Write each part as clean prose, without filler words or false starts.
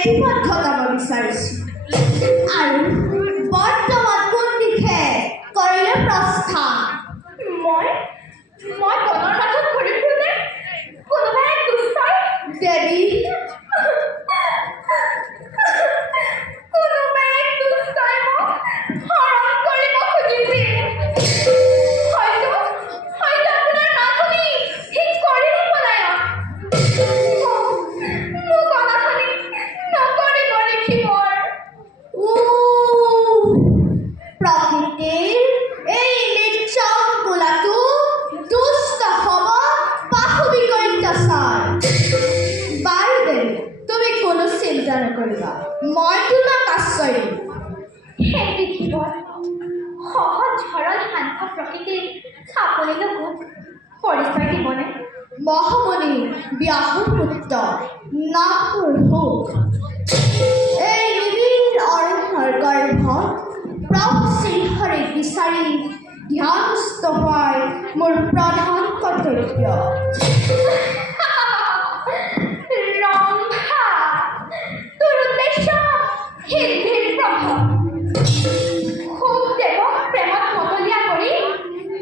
বিপদ ঘটাব বিচাৰিছো আৰু বৰ্তমান কোন দিশে কৰিলে প্ৰস্থান মই বনৰ মাজত ঘূৰি ফুৰোঁতে কোনোবাই এক দুষ্টই দেৱী কোনোবাই এক দুষ্টই মোক হৰণ কৰিব খুজিছিল। হয়তো আপোনাৰ নাথনি ঠিক কৰিলে পলায়ন। মোক অনাথনি নকৰিব নেকি মোৰ? প্ৰকৃতিৰ এই নিৰ্জন বোলাটো দুষ্ট হ'ব পাশবিক অত্যাচাৰ। বাৰু দেৱী তুমি কোনো চিন্তা নকৰিবা মই তোমাক আশ্ৰয় দিম। সেই পৃথিৱীত সহজ সৰল শান্ত প্ৰকৃতিৰ আপুনিনো কোন? পৰিচয় দিবনে? মহামণি ব্যাসৰ পুত্ৰ নাম সুখ। এই নিবিড় অৰণ্যৰ গৰ্ভত প্ৰভু শ্ৰীহৰিক বিচাৰি ধ্যানস্থ হোৱাই মোৰ প্ৰধান কৰ্তব্য। ৰম্ভা, তোৰ উদ্দেশ্য সিদ্ধিৰ প্ৰভাৱ। শুকদেৱক প্ৰেমত মতলীয়া কৰি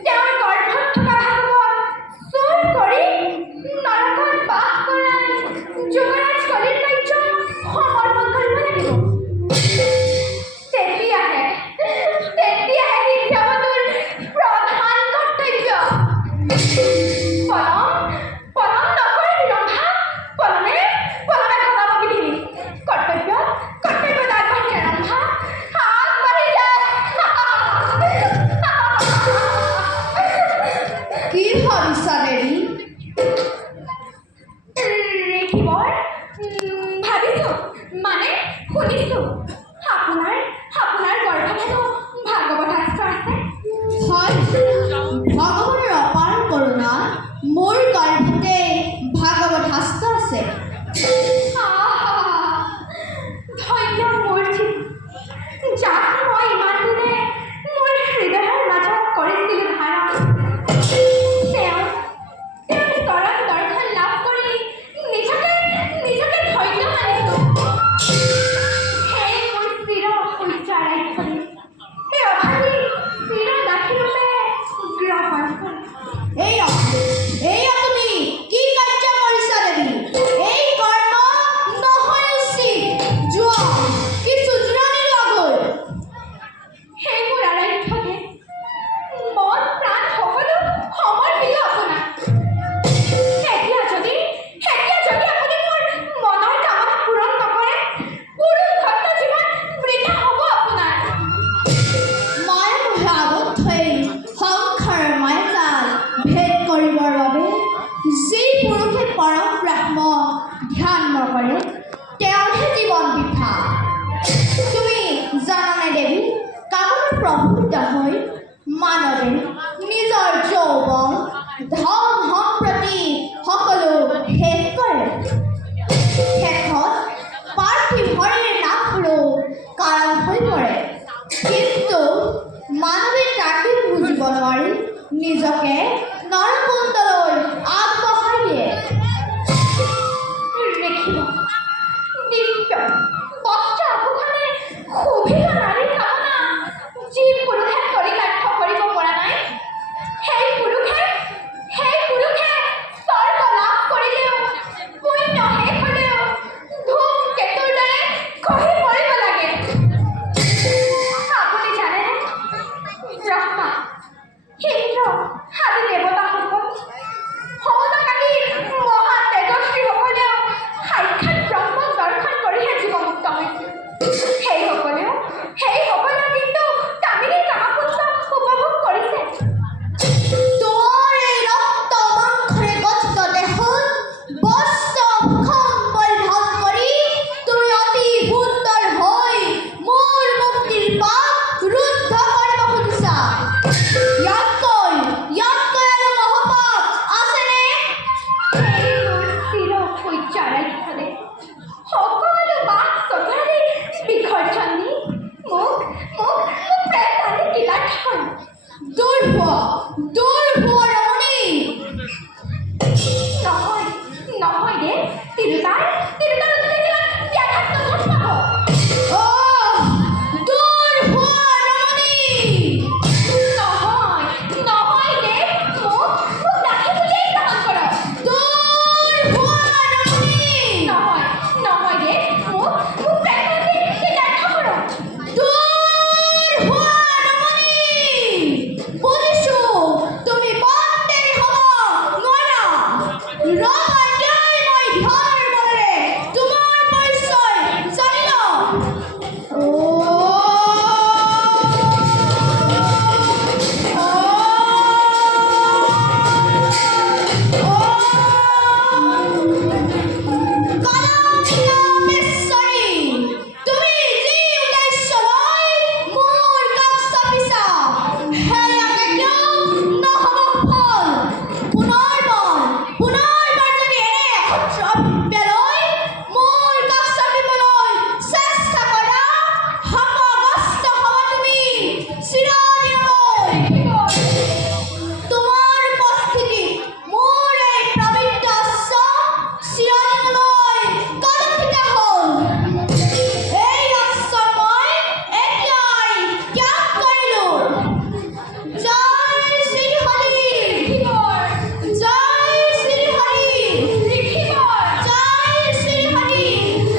তেওঁৰ গৰ্ভত থকা ভাগৱত চুৰ কৰি নৰকত বাস কৰাই যুৱৰাজ কলিৰ ৰাজ্য সমৰ্পণ কৰিব লাগিব। তেতিয়াহে সিদ্ধাৱতৰ প্ৰধান কৰ্তব্য। পলম নকৰিবি ৰম্ভা। পলমে ঘটাব বিধি। কৰ্তব্যত আগবাঢ়ি যা ৰম্ভা, আগবাঢ়ি যা। কি ভাবিছা দেৱী? ঋষিবৰ ভাবিছো মানে শুনিছো আপোনাৰ গৰ্ভত হেনো ভাগৱতাস্ত্ৰ আছে। হয় ভগৱানৰ অপাৰ কৰোণা মোৰ গৰ্ভতে ভাগৱত শাস্ত্ৰ আছে। ধন্য মোৰ জীৱ, যাক মই ইমান দিনে মোৰ হৃদয়ৰ মাজত কৰিছিলো ধাৰণ। তেওঁৰ চৰণ দৰ্শন লাভ কৰি নিজকে ধন্য মানিছো। সেই মোৰ চিৰ পূজ্য ৰাজ্যখনি সেই অভাগী চিৰ দাসীৰূপে গ্ৰহণ কৰে। এই আপুনি কি কাৰ্য কৰিছা দেৱী? এই কৰ্ম নহয় উচিত। যোৱা কিছু জিৰণি লোৱাগৈ। সেই মোৰ আৰাধ্যকে মন প্ৰাণ সকলো সমৰ্পিলো আপোনাক। এতিয়া যদি আপুনি মোৰ মনৰ কামনা পূৰণ নকৰে পুৰুষ ভক্ত জীৱন বৃথা হ'ব আপোনাৰ। মায়ামোহে আবদ্ধ হৈ সংসাৰৰ মায়াজাল ভেদ কৰিবৰ বাবে যি পুৰুষে পৰম ব্ৰহ্ম ধ্যান নকৰে তেওঁৰহে জীৱন বৃথা। তুমি জানানে দেৱী কামনা প্ৰভূত হৈ মানৱে নিজৰ যৌৱন ধন